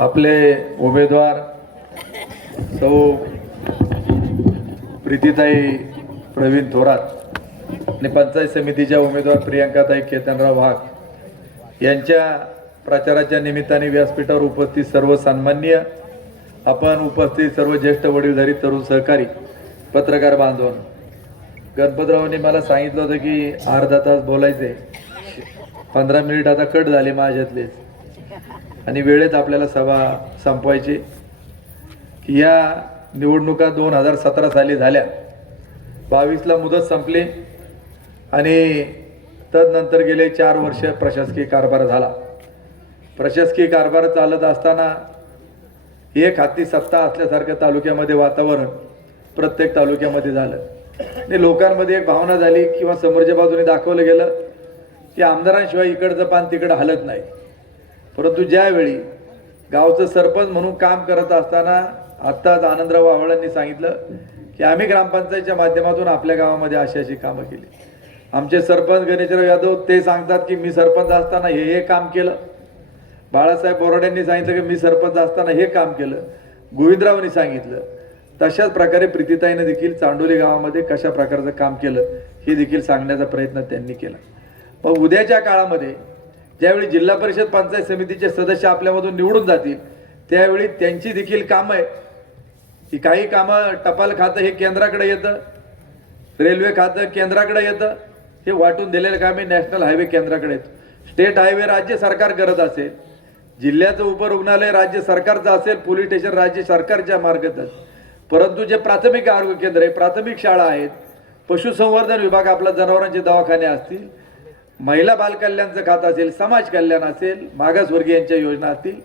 आपले उमेदवार सौ प्रीतीताई प्रवीण थोरात आणि पंचायत समितीच्या उमेदवार प्रियांकाताई केतनराव वाघ यांच्या प्रचाराच्या निमित्ताने व्यासपीठावर उपस्थित सर्व सन्माननीय आपण उपस्थित सर्व ज्येष्ठ वडीलधारी तरुण सहकारी पत्रकार बांधव गणपतरावांनी मला सांगितलं होतं की अर्धा तास बोलायचे पंधरा मिनिट आता कट झाले माझ्यातलेच. आणि वेळेत आपल्याला सभा संपवायची. या निवडणुका दोन हजार सतरा साली झाल्या. बावीसला मुदत संपली आणि तदनंतर गेले चार वर्ष प्रशासकीय कारभार झाला. प्रशासकीय कारभार चालत असताना एक हाती सत्ता असल्यासारखं तालुक्यामध्ये वातावरण प्रत्येक तालुक्यामध्ये झालं. आणि लोकांमध्ये एक भावना झाली किंवा समोरच्या बाजूने दाखवलं गेलं की आमदारांशिवाय इकडचं पान तिकडं हलत नाही. परंतु ज्यावेळी गावचं सरपंच म्हणून काम करत असताना आत्ताच आनंदराव आव्हाडांनी सांगितलं की आम्ही ग्रामपंचायतच्या माध्यमातून आपल्या गावामध्ये अशी अशी कामं केली. आमचे सरपंच गणेशराव यादव ते सांगतात की मी सरपंच असताना हे हे काम केलं. बाळासाहेब बोराड्यांनी सांगितलं की मी सरपंच असताना हे काम केलं. गोविंदरावांनी सांगितलं. तशाच प्रकारे प्रीतीताईनं देखील चांडोली गावामध्ये कशा प्रकारचं काम केलं हे देखील सांगण्याचा प्रयत्न त्यांनी केला. मग उद्याच्या काळामध्ये ज्यावेळी जिल्हा परिषद पंचायत समितीचे सदस्य आपल्यामधून निवडून जातील त्यावेळी त्यांची देखील कामं आहे की काही कामं टपाल खातं हे केंद्राकडे येतं रेल्वे खातं केंद्राकडे येतं हे वाटून दिलेलं कामे नॅशनल हायवे केंद्राकडे येतं. स्टेट हायवे राज्य सरकार करत असेल जिल्ह्याचं उपरुग्णालय राज्य सरकारचं असेल पोलीस स्टेशन राज्य सरकारच्या मार्गात परंतु जे प्राथमिक आरोग्य केंद्र आहे प्राथमिक शाळा आहेत पशुसंवर्धन विभाग आपला जनावरांचे दवाखाने असतील महिला बालकल्याणचं खातं असेल समाज कल्याण असेल मागासवर्गीयांच्या योजना असतील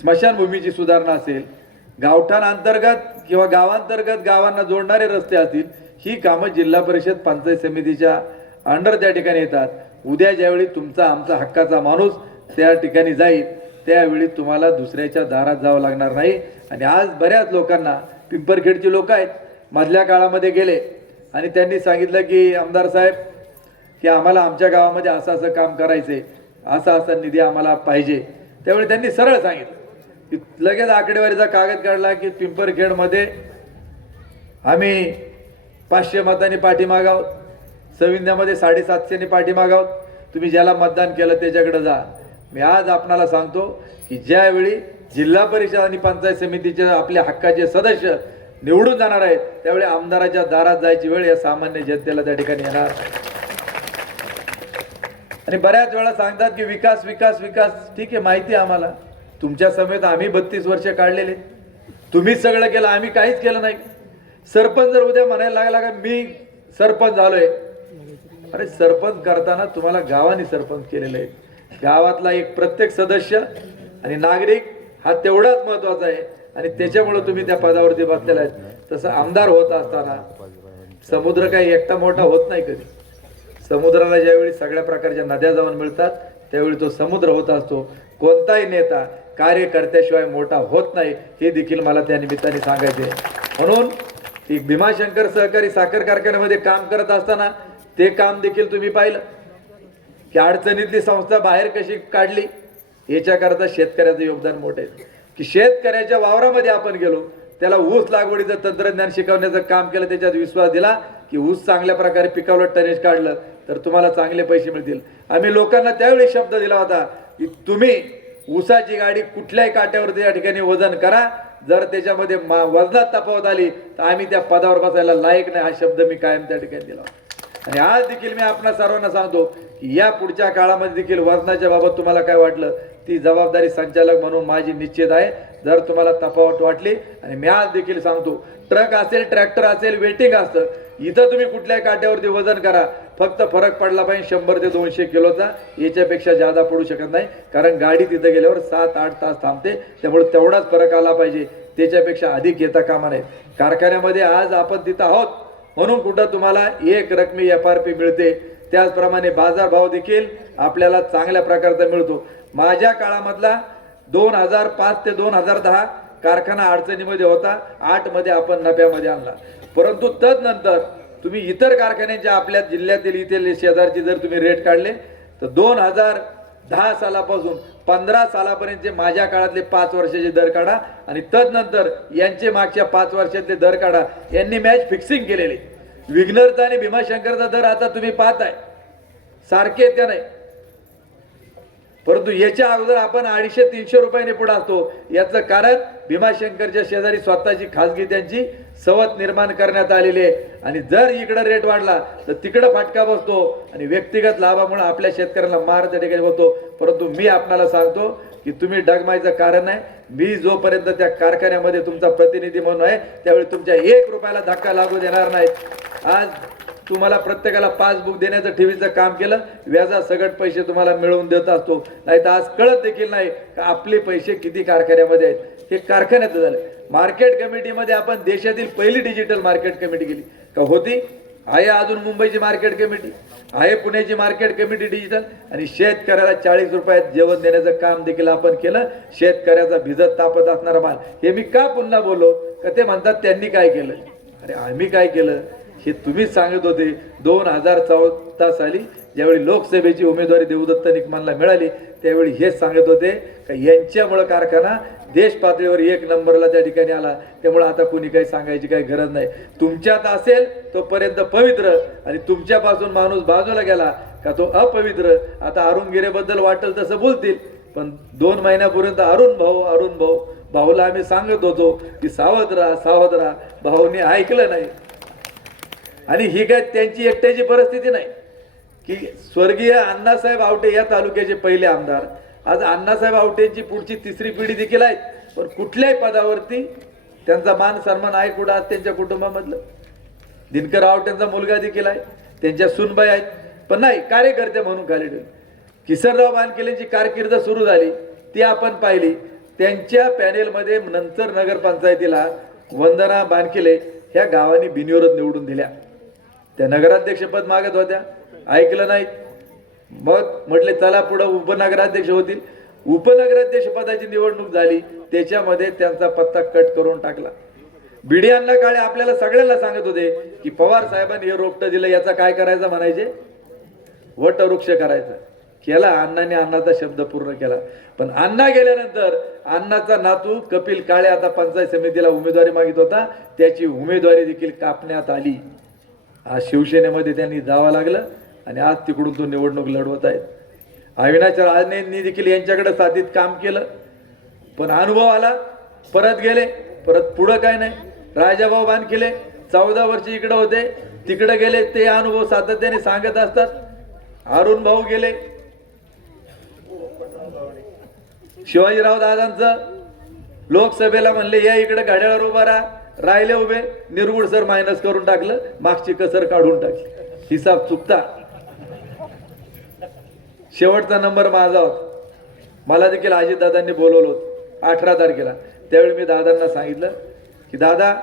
स्मशानभूमीची सुधारणा असेल गावठाण अंतर्गत किंवा गावांतर्गत गावांना जोडणारे रस्ते असतील ही कामं जिल्हा परिषद पंचायत समितीच्या अंडर त्या ठिकाणी येतात. उद्या ज्यावेळी तुमचा आमचा हक्काचा माणूस त्या ठिकाणी जाईल त्यावेळी तुम्हाला दुसऱ्याच्या दारात जावं लागणार नाही. आणि आज बऱ्याच लोकांना पिंपरखेडची लोक आहेत मधल्या काळामध्ये गेले. आणि त्यांनी सांगितलं की आमदार साहेब की आम्हाला आमच्या गावामध्ये असं असं काम करायचंय असा असा निधी आम्हाला पाहिजे. त्यावेळी त्यांनी सरळ सांगितलं. की लगेच आकडेवारीचा कागद काढला की पिंपरखेडमध्ये आम्ही पाचशे मतांनी पाठीमाग आहोत सविंद्यामध्ये साडेसातशेने पाठीमाग आहोत तुम्ही ज्याला मतदान केलं त्याच्याकडे जा. मी आज आपणाला सांगतो की ज्यावेळी जिल्हा परिषद आणि पंचायत समितीचे आपल्या हक्काचे सदस्य निवडून जाणार आहेत त्यावेळी आमदाराच्या दारात जायची वेळ या सामान्य जनतेला त्या ठिकाणी येणार. आणि बऱ्याच वेळा सांगतात की विकास विकास विकास. ठीक आहे माहिती आहे आम्हाला. तुमच्या समेत आम्ही बत्तीस वर्ष काढलेले. तुम्हीच सगळं केलं आम्ही काहीच केलं नाही. सरपंच जर उद्या म्हणायला लागला का मी सरपंच झालोय. अरे सरपंच करताना तुम्हाला गावाने सरपंच केलेलं आहे गावातला एक प्रत्येक सदस्य आणि नागरिक हा तेवढाच महत्त्वाचा आहे. आणि त्याच्यामुळे तुम्ही त्या पदावरती बसलेला आहेत. तसं आमदार होत असताना समुद्र काही एकटा मोठा होत नाही कधी. समुद्राला ज्यावेळी सगळ्या प्रकारच्या नद्या जाऊन मिळतात त्यावेळी तो समुद्र होत असतो. कोणताही नेता कार्यकर्त्याशिवाय मोठा होत नाही हे देखील मला त्या निमित्ताने सांगायचे म्हणून एक भीमाशंकर सहकारी साखर कारखान्यामध्ये काम करत असताना ते काम देखील तुम्ही पाहिलं. की अडचणीतली संस्था बाहेर कशी काढली याच्याकरता शेतकऱ्याचं योगदान मोठं आहे. की शेतकऱ्याच्या वावरामध्ये आपण गेलो त्याला ऊस लागवडीचं तंत्रज्ञान शिकवण्याचं काम केलं त्याच्यात विश्वास दिला की ऊस चांगल्या प्रकारे पिकावलं टनेज काढलं तर तुम्हाला चांगले पैसे मिळतील. आम्ही लोकांना त्यावेळी शब्द दिला होता की तुम्ही ऊसाची गाडी कुठल्याही काट्यावरती या ठिकाणी वजन करा. जर त्याच्यामध्ये मा- वजनात तफावत आली तर आम्ही त्या पदावर बसायला लायक नाही हा शब्द मी कायम त्या ठिकाणी दिला आणि आज देखील मी आपणा सर्वांना सांगतो की या पुढच्या काळामध्ये देखील वजनाच्या बाबत तुम्हाला काय वाटलं ती जबाबदारी संचालक म्हणून माझी निश्चित आहे. जर तुम्हाला तफावत वाटली आणि मी आज देखील सांगतो ट्रक असेल ट्रॅक्टर असेल वेटिंग असतं इथं तुम्ही कुठल्याही काट्यावरती वजन करा. फक्त फरक पडला पाहिजे शंभर ते दोनशे किलोचा. याच्यापेक्षा जादा पडू शकत नाही. कारण गाडी तिथं गेल्यावर सात आठ तास थांबते. त्यामुळे तेवढाच फरक आला पाहिजे. त्याच्यापेक्षा अधिक घेता कामा नये. कारखान्यामध्ये आज आपण तिथं आहोत. म्हणून कुठं तुम्हाला एक रकमी एफ आर पी मिळते. त्याचप्रमाणे बाजारभाव देखील आपल्याला चांगल्या प्रकारचा मिळतो. माझ्या काळामधला दोन हजार पाच ते दोन हजार दहा कारखाना अडचणीमध्ये होता. आठमध्ये आपण नफ्यामध्ये आणला. परंतु तदनंतर तुम्ही इतर कारखान्यांच्या आपल्या जिल्ह्यातील इथे शेजारचे जर तुम्ही रेट काढले तर दोन हजार दहा सालापासून पंधरा सालापर्यंतचे माझ्या काळातले पाच वर्षाचे दर काढा आणि तदनंतर यांचे मागच्या पाच वर्षातले दर काढा. यांनी मॅच फिक्सिंग केलेले. विघ्नरचा आणि भीमाशंकरचा दर आता तुम्ही पाहताय. सारखे त्या नाही. परंतु याच्या अगोदर आपण अडीचशे तीनशे रुपयाने पुढे असतो. याचं कारण भीमाशंकरच्या शेजारी स्वतःची खासगी त्यांची सवत निर्माण करण्यात आलेली आहे. आणि जर इकडं रेट वाढला तर तिकडं फाटका बसतो आणि व्यक्तिगत लाभामुळे आपल्या शेतकऱ्यांना मार त्या ठिकाणी होतो. परंतु मी आपणाला सांगतो की तुम्ही डगमायचं कारण आहे. मी जोपर्यंत त्या कारखान्यामध्ये तुमचा प्रतिनिधी म्हणून आहे त्यावेळी तुमच्या एक रुपयाला धक्का लागू देणार नाही आज तुम्हाला प्रत्येकाला पासबुक देण्याचं ठेवीचं काम केलं व्याजा सगट पैसे तुम्हाला मिळवून देत असतो. नाही तर आज कळत देखील नाही का आपले पैसे किती कारखान्यामध्ये आहेत. हे कारखान्यात झालं. मार्केट कमिटीमध्ये आपण देशातील पहिली डिजिटल मार्केट कमिटी केली. का होती? आहे अजून मुंबईची मार्केट कमिटी आहे पुण्याची मार्केट कमिटी डिजिटल आणि शेतकऱ्याला चाळीस रुपयात जेवण देण्याचं काम देखील आपण केलं. शेतकऱ्याचा भिजत तापत असणारा माल. हे मी का पुन्हा बोललो? का ते म्हणतात त्यांनी काय केलं? अरे आम्ही काय केलं? हे तुम्हीच सांगत होते दोन हजार चौदा साली ज्यावेळी लोकसभेची उमेदवारी देवदत्त निकमानला मिळाली त्यावेळी हेच सांगत होते का यांच्यामुळं कारखाना देश पातळीवर एक नंबरला त्या ठिकाणी आला. त्यामुळं आता कोणी काही सांगायची काही गरज नाही. तुमच्यात असेल तोपर्यंत पवित्र आणि तुमच्यापासून माणूस बाजूला गेला का तो अपवित्र? आता अरुण गिरेबद्दल वाटेल तसं बोलतील पण दोन महिन्यापर्यंत अरुण भाऊ अरुण भाऊ भाऊला आम्ही सांगत होतो की सावध राहा सावध राहा. भाऊने ऐकलं नाही. आणि ही काय त्यांची एकट्याची परिस्थिती नाही. की स्वर्गीय अण्णासाहेब आवटे या तालुक्याचे पहिले आमदार. आज अण्णासाहेब आवटेंची पुढची तिसरी पिढी देखील आहे. पण कुठल्याही पदावरती त्यांचा मान सन्मान आहे कुठं? आज त्यांच्या कुटुंबामधलं. दिनकर आवटेंचा मुलगा देखील आहे. त्यांच्या सुनबाई आहेत. पण नाही कार्यकर्ते म्हणून खाली ठेवले. किसनराव बानकेलेंची कारकीर्द सुरू झाली. ती आपण पाहिली. त्यांच्या पॅनेलमध्ये नंतर नगरपंचायतीला वंदना बानकेले ह्या गावांनी बिनविरोध निवडून दिल्या. त्या नगराध्यक्षपद मागत होत्या. ऐकलं नाही मग म्हटले चला पुढं उपनगराध्यक्ष होतील. उपनगराध्यक्ष पदाची निवडणूक झाली. त्याच्यामध्ये त्यांचा पत्ता कट करून टाकला. बिडियांना काळे आपल्याला सगळ्यांना सांगत होते की पवार साहेबांनी हे रोपटं दिलं याचा काय करायचं म्हणायचे? वटवृक्ष करायचं. केला अण्णाने अण्णाचा शब्द पूर्ण केला. पण अण्णा गेल्यानंतर अण्णाचा नातू कपिल काळे आता पंचायत समितीला उमेदवारी मागित होता. त्याची उमेदवारी देखील कापण्यात आली. आज शिवसेनेमध्ये त्यांनी जावं लागलं आणि आज तिकडून तो निवडणूक लढवत आहेत. अविनाश राजनेंनी देखील यांच्याकडे साधीत काम केलं. पण अनुभव आला परत गेले परत पुढं काय नाही. राजाभाऊ बांधकेले चौदा वर्ष इकडे होते तिकडे गेले ते अनुभव सातत्याने सांगत असतात. अरुण भाऊ गेले. शिवाजीराव दादांचं लोकसभेला म्हणले या इकडे घड्याळावर उभा राहा. राहिले उभे निर्गुण सर मायनस करून टाकलं मागची कसर काढून टाकली. हिसाब चुकता. शेवटचा नंबर माझा होता. मला देखील अजितदादांनी बोलवलं होतं. अठरा तारखेला. त्यावेळी मी दादांना सांगितलं की दादा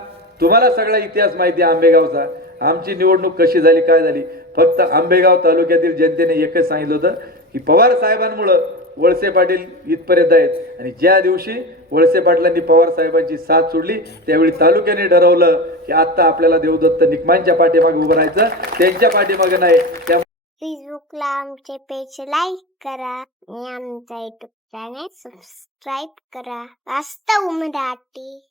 तुम्हाला सगळा इतिहास माहिती आहे आंबेगावचा. आमची निवडणूक कशी झाली काय झाली? फक्त आंबेगाव तालुक्यातील जनतेने एकच सांगितलं होतं की पवार साहेबांमुळं वळसे पाटील इथपर्यंत आहेत. आणि ज्या दिवशी वळसे पाटलांनी पवार साहेबांची साथ सोडली. त्यावेळी तालुक्याने ठरवलं की आता आपल्याला देवदत्त निकमांच्या पाठीमागे उभं राहायचं. त्यांच्या पाठीमागे नाही. त्या फेसबुकला आमचे पेज लाईक करा आणि आमचा युट्यूब चॅनेल सबस्क्राईब करा. वास्तव मराठी.